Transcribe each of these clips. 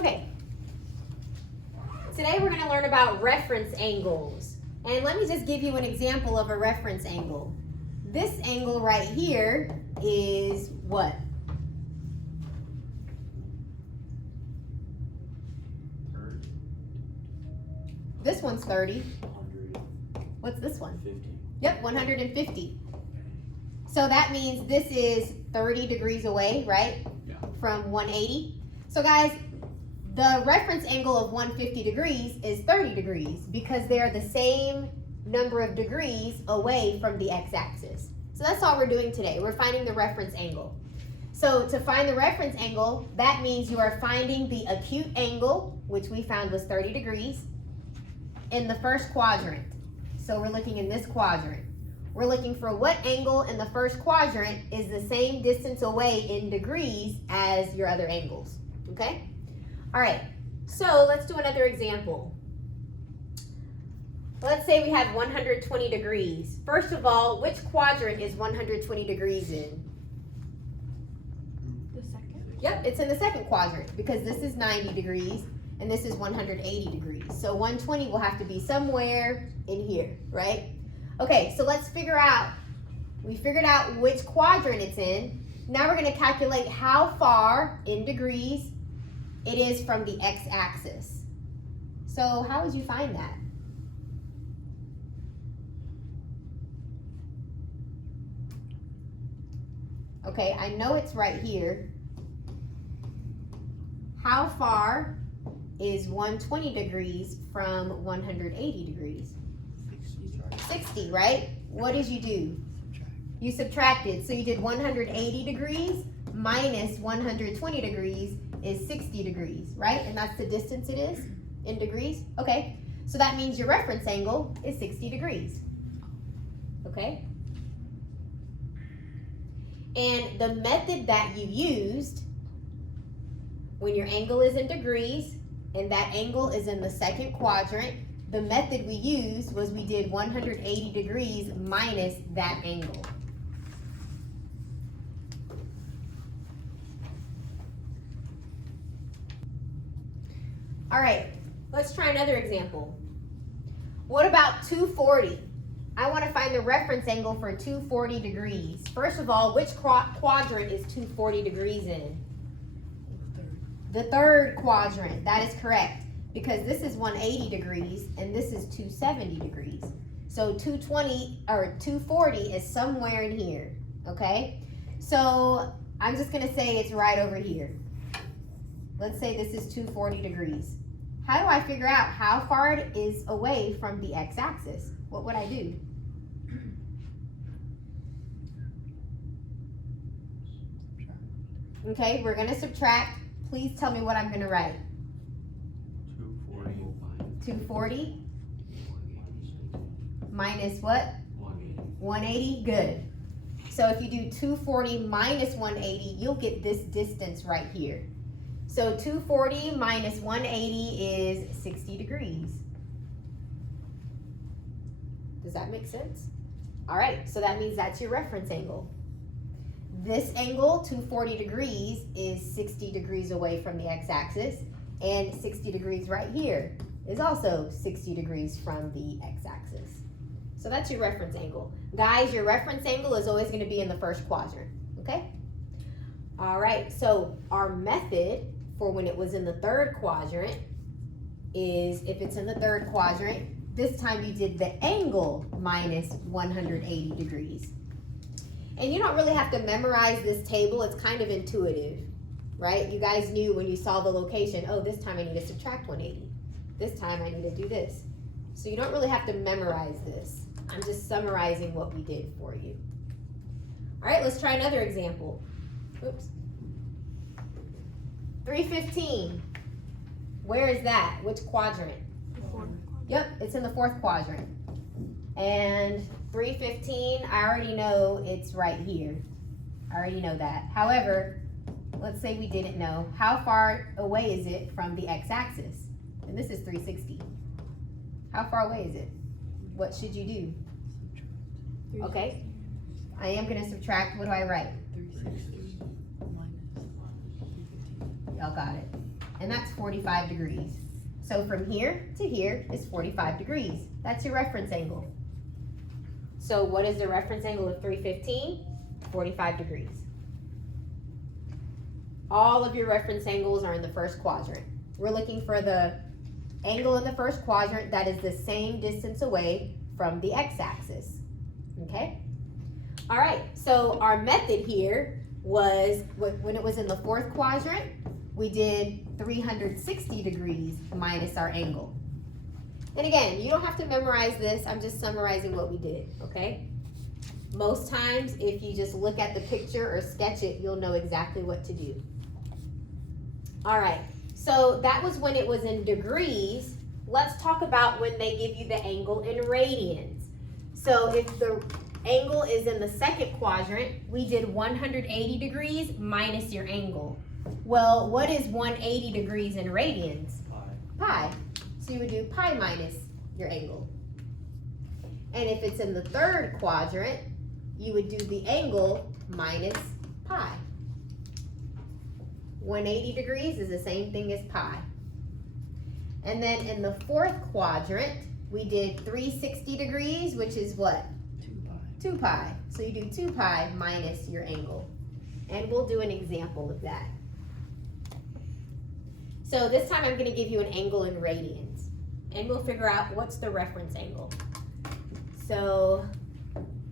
Okay. Today we're going to learn about reference angles. And let me just give you an example of a reference angle. This angle right here is what? 30. This one's 30. 100. What's this one? 50. Yep, 150. So that means this is 30 degrees away, right? Yeah. From 180. So guys, the reference angle of 150 degrees is 30 degrees because they're the same number of degrees away from the x-axis. So that's all we're doing today. We're finding the reference angle. So to find the reference angle, that means you are finding the acute angle, which we found was 30 degrees, in the first quadrant. So we're looking in this quadrant. We're looking for what angle in the first quadrant is the same distance away in degrees as your other angles, okay? All right, so let's do another example. Let's say we have 120 degrees. First of all, which quadrant is 120 degrees in? The second? Yep, it's in the second quadrant because this is 90 degrees and this is 180 degrees. So 120 will have to be somewhere in here, right? Okay, so let's figure out, we figured out which quadrant it's in. Now we're gonna calculate how far in degrees it is from the x-axis. So how would you find that? Okay, I know it's right here. How far is 120 degrees from 180 degrees? 60, right? What did you do? You subtracted. So you did 180 degrees minus 120 degrees is 60 degrees, right? And that's the distance it is in degrees. Okay, so that means your reference angle is 60 degrees. Okay? And the method that you used when your angle is in degrees and that angle is in the second quadrant, the method we used was we did 180 degrees minus that angle. All right, let's try another example. What about 240? I want to find the reference angle for 240 degrees. First of all, which quadrant is 240 degrees in? The third quadrant, that is correct. Because this is 180 degrees and this is 270 degrees. So 240 is somewhere in here, okay? So I'm just gonna say it's right over here. Let's say this is 240 degrees. How do I figure out how far it is away from the x-axis? What would I do? Okay, we're gonna subtract. Please tell me what I'm gonna write. 240 minus what? 180. Good. So if you do 240 minus 180, you'll get this distance right here. So 240 minus 180 is 60 degrees. Does that make sense? All right, so that means that's your reference angle. This angle, 240 degrees, is 60 degrees away from the x-axis, and 60 degrees right here is also 60 degrees from the x-axis. So that's your reference angle. Guys, your reference angle is always going to be in the first quadrant, okay? All right, so our method for when it was in the third quadrant is, if it's in the third quadrant, this time you did the angle minus 180 degrees. And you don't really have to memorize this table. It's kind of intuitive, right? You guys knew when you saw the location, oh, this time I need to subtract 180. This time I need to do this. So you don't really have to memorize this. I'm just summarizing what we did for you. All right, let's try another example. Oops. 315. Where is that? Which quadrant? Yep, it's in the fourth quadrant. And 315, I already know it's right here. I already know that. However, let's say we didn't know. How far away is it from the x-axis? And this is 360. How far away is it? What should you do? Okay. I am going to subtract. What do I write? 360 minus 315. Y'all got it. and that's 45 degrees. So from here to here is 45 degrees. That's your reference angle. So what is the reference angle of 315? 45 degrees. All of your reference angles are in the first quadrant. We're looking for the angle in the first quadrant that is the same distance away from the x-axis. Okay? All right, so our method here was, when it was in the fourth quadrant, we did 360 degrees minus our angle. And again, you don't have to memorize this. I'm just summarizing what we did, okay? Most times, if you just look at the picture or sketch it, you'll know exactly what to do. All right, so that was when it was in degrees. Let's talk about when they give you the angle in radians. So if the angle is in the second quadrant, we did 180 degrees minus your angle. Well, what is 180 degrees in radians? Pi. So you would do pi minus your angle. And if it's in the third quadrant, you would do the angle minus pi. 180 degrees is the same thing as pi. And then in the fourth quadrant, we did 360 degrees, which is what? 2 pi. So you do 2 pi minus your angle. And we'll do an example of that. So this time I'm going to give you an angle in radians. And we'll figure out what's the reference angle. So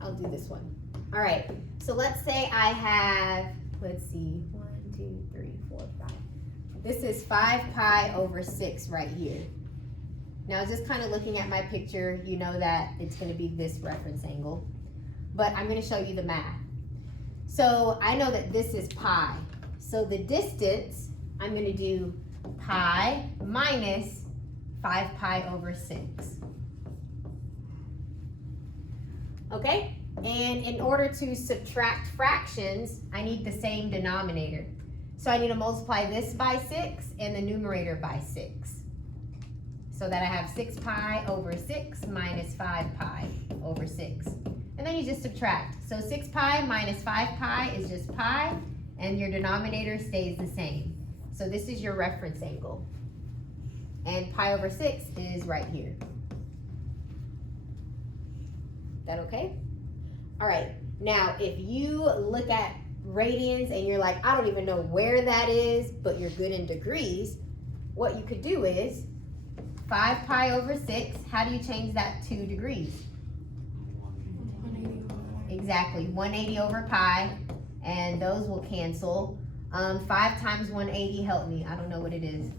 I'll do this one. All right. So let's say I have, let's see, 1, 2, 3, 4, 5. This is 5 pi over 6 right here. Now just kind of looking at my picture, you know that it's going to be this reference angle. But I'm going to show you the math. So I know that this is pi. So the distance, I'm going to do pi minus 5 pi over 6. Okay? And in order to subtract fractions, I need the same denominator. So I need to multiply this by 6 and the numerator by 6. So that I have 6 pi over 6 minus 5 pi over 6. And then you just subtract. So 6 pi minus 5 pi is just pi, and your denominator stays the same. So this is your reference angle. And pi over 6 is right here. That okay? All right, now if you look at radians and you're like, I don't even know where that is, but you're good in degrees, what you could do is 5 pi over 6, how do you change that to degrees? 180 over. Exactly, 180 over pi, and those will cancel. 5 times 180, help me, I don't know what it is.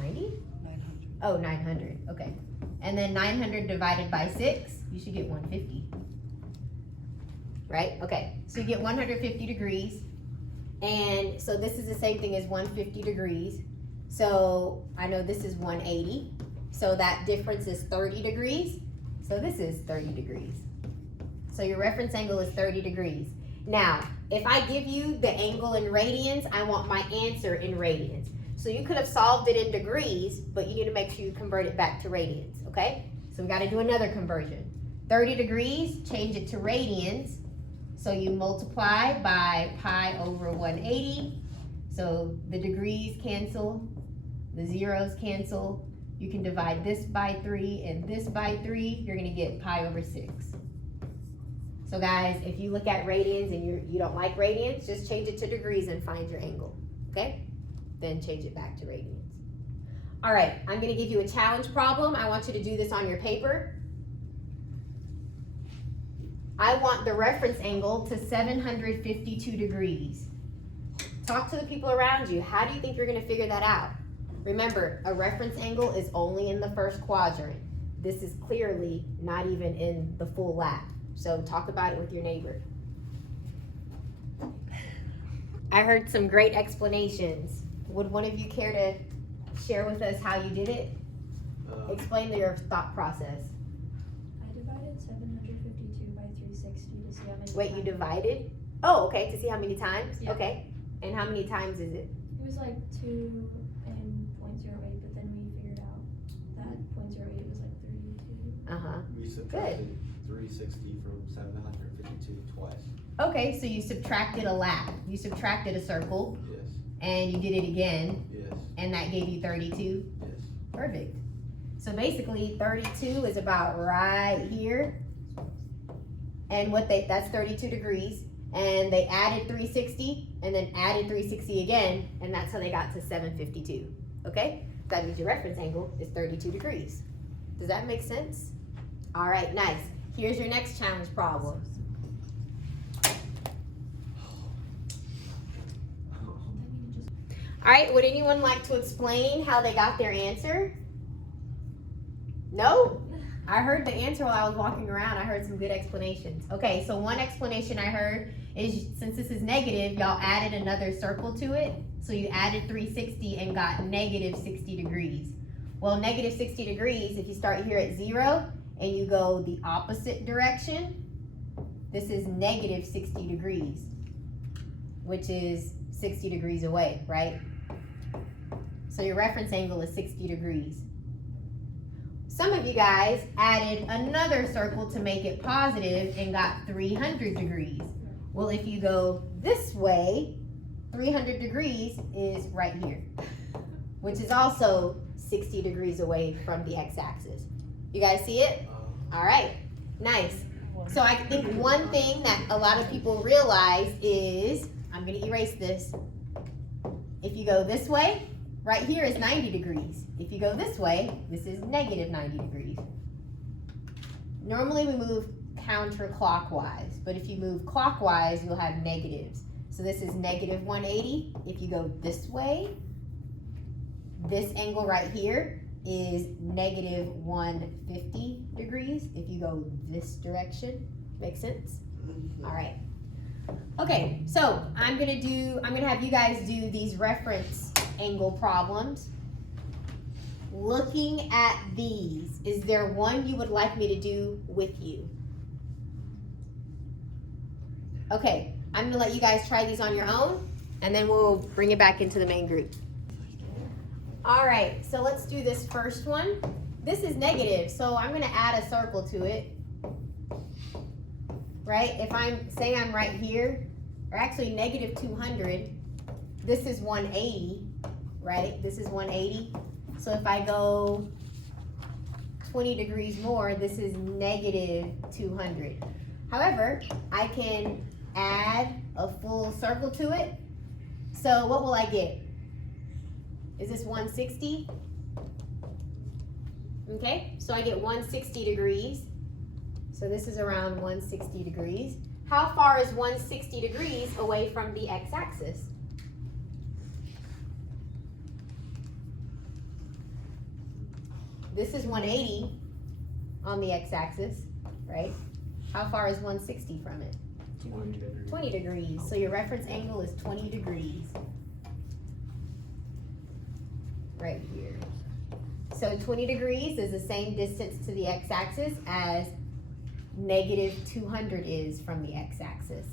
90? 900. Oh, 900, okay. And then 900 divided by 6, you should get 150. Right, okay, so you get 150 degrees. And so this is the same thing as 150 degrees. So I know this is 180. So that difference is 30 degrees. So this is 30 degrees. So your reference angle is 30 degrees. Now, if I give you the angle in radians, I want my answer in radians. So you could have solved it in degrees, but you need to make sure you convert it back to radians, okay? So we got to do another conversion. 30 degrees, change it to radians. So you multiply by pi over 180. So the degrees cancel, the zeros cancel. You can divide this by 3 and this by 3. You're going to get pi over 6. So guys, if you look at radians and you don't like radians, just change it to degrees and find your angle, okay? Then change it back to radians. All right, I'm going to give you a challenge problem. I want you to do this on your paper. I want the reference angle to 752 degrees. Talk to the people around you. How do you think you're going to figure that out? Remember, a reference angle is only in the first quadrant. This is clearly not even in the full lap. So talk about it with your neighbor. I heard some great explanations. Would one of you care to share with us how you did it? Explain your thought process. I divided 752 by 360 to see how many Wait, you times. divided? Oh, okay, to see how many times? Yeah. Okay. And how many times is it? It was like 2 and 0.08, but then we figured out that 0.08 was like 32. Uh-huh. We subtracted 360 from 752 twice. Okay, so you subtracted a lap. You subtracted a circle. Yes. And you did it again. Yes. And that gave you 32. Yes. Perfect. So basically 32 is about right here. And that's 32 degrees. And they added 360 and then added 360 again. And that's how they got to 752. Okay? That means your reference angle is 32 degrees. Does that make sense? All right, nice. Here's your next challenge problem. All right, would anyone like to explain how they got their answer? No? I heard the answer while I was walking around. I heard some good explanations. Okay, so one explanation I heard is since this is negative, y'all added another circle to it. So you added 360 and got negative 60 degrees. Well, negative 60 degrees, if you start here at 0 and you go the opposite direction, this is negative 60 degrees, which is 60 degrees away, right? So your reference angle is 60 degrees. Some of you guys added another circle to make it positive and got 300 degrees. Well, if you go this way, 300 degrees is right here, which is also 60 degrees away from the x-axis. You guys see it? All right, nice. So I think one thing that a lot of people realize is, I'm gonna erase this. If you go this way, right here is 90 degrees. If you go this way, this is negative 90 degrees. Normally we move counterclockwise, but if you move clockwise, you'll have negatives. So this is negative 180. If you go this way, this angle right here is negative 150 degrees. If you go this direction, make sense? All right. Okay, so I'm gonna have you guys do these reference angle problems. Looking at these, is there one you would like me to do with you? Okay, I'm gonna let you guys try these on your own, and then we'll bring it back into the main group. All right, so let's do this first one. This is negative, so I'm gonna add a circle to it. Right, if I'm right here, or actually negative 200, this is 180, right? This is 180. So if I go 20 degrees more, this is negative 200. However, I can add a full circle to it. So what will I get? Is this 160? Okay, so I get 160 degrees. So this is around 160 degrees. How far is 160 degrees away from the x-axis? This is 180 on the x-axis, right? How far is 160 from it? 20 degrees. So your reference angle is 20 degrees. Right here. So 20 degrees is the same distance to the x-axis as negative 200 is from the x-axis.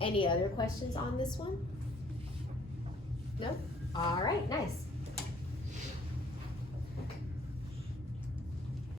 Any other questions on this one? No? All right, nice.